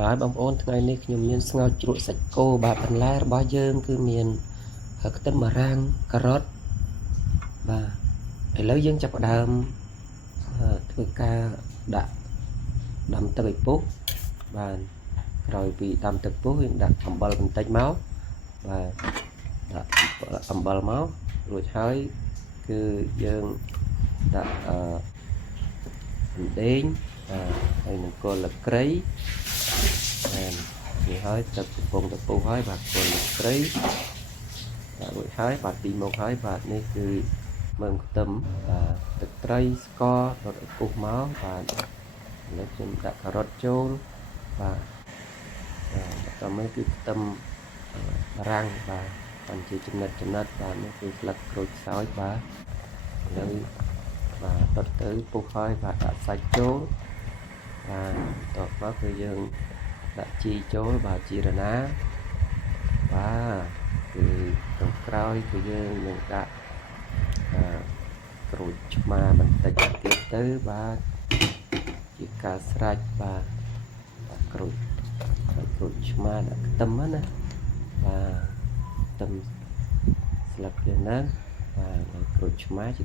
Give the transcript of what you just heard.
បាទបងប្អូនថ្ងៃនេះខ្ញុំមានស្ងោរជ្រក់សាច់គោបាទបន្លែរបស់យើងគឺមានខ្ទឹមបារាំងការ៉ុតបាទឥឡូវយើងចាប់ផ្ដើមធ្វើការដាក់ដាំទឹកឲ្យពុះបាទក្រោយពីដាំទឹកពុះយើងដាក់អំបិលបន្តិចមកបាទដាក់អំបិលមករួចហើយគឺយើងដាក់រំដេងហើយនឹងគល់លក្រីនេះហើយទឹកកំពុងទៅពុះហើយបាទគល់លក្រីរួចហើយបាទទីមកហើយបាទនេះគឺមើមខ្ទឹមបាទទឹកត្រីស្កររត់ឲ្យពុះមកបាទឥឡូវខ្ញុំដាក់ការ៉ុតចូលបាទបន្តមកគឺខ្ទឹមបារាំងបាទបានជាចំណិតបាទនេះគឺស្លឹកក្រូចសើចបាទឥឡូវបាទដុតទៅពុះហើយបាទដាក់សាច់ចូលបាទបន្ទាប់មកគឺយើងដាក់ជីចូលបាទជីរណាបាទគឺខាងក្រោយគឺយើងនឹងដាក់ក្រូចឆ្មាបន្តិចទៀតទៅបាទជាការស្រេចបាទក្រូចឆ្មាដាក់ខ្ទឹមណាបាទខ្ទឹមស្លឹកយ៉ាងណាបាទក្រូចឆ្មាជា